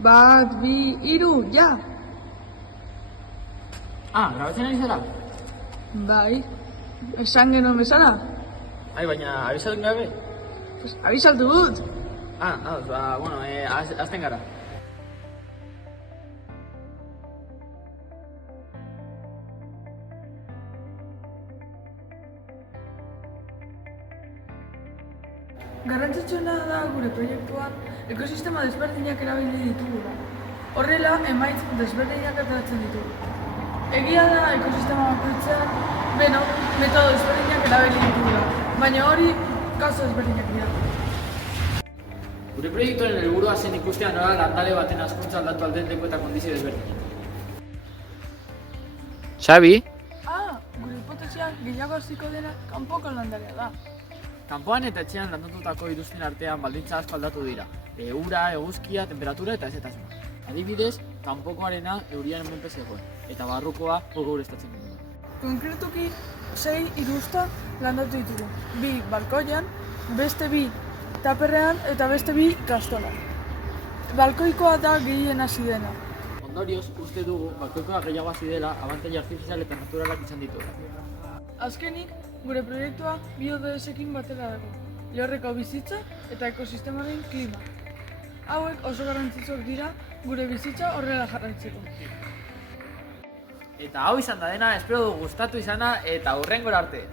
Bat, bi, hiru, ja! Grabatzen ari zara? Bai, esan genuen bezala. Baina abisatu gabe? Pues, abisatu dut. Azten gara. Garrantzitsuena da gure proiektuan ekosistema desberdinak erabili ditugula. Horrela, emaitz desberdinak ateratzen ditugu. Egia da ekosistema bakoitzean metodo desberdinak erabili ditugula, baina hori kaso desberdinak dira. Gure proiektuaren helburua zen ikustea nola landare baten hazkuntza aldatu aldendeko eta kondizio desberdinak. Xabi? Gure hipotesian gehiago hasiko dena kanpoko landarea da. Kanpoan eta etxean landatutako iruzkin artean baldintza asko aldatu dira. Ura, eguzkia, temperatura eta ezetasuna. Adibidez, kanpokoarena euriaren menpe zegoen, eta barrukoa gogo ureztatzen genuen. Konkretuki, 6 iruzta landatu ditugu. 2 balkoian, beste 2 taperrean eta beste 2 kastolan. Balkoikoa da gehien hasi dena. Ondorioz, uste dugu, balkoikoa gehiago hasi dela, abantaila artifizial eta naturalak izan dituela. Azkenik, gure proiektua bi ODS-ekin batera dago. Lehorreko bizitza eta ekosistemaren klima. Hauek oso garrantzitsuak dira gure bizitza horrela jarraitzeko. Eta hau izan da dena, espero du gustatu izana eta hurrengora arte.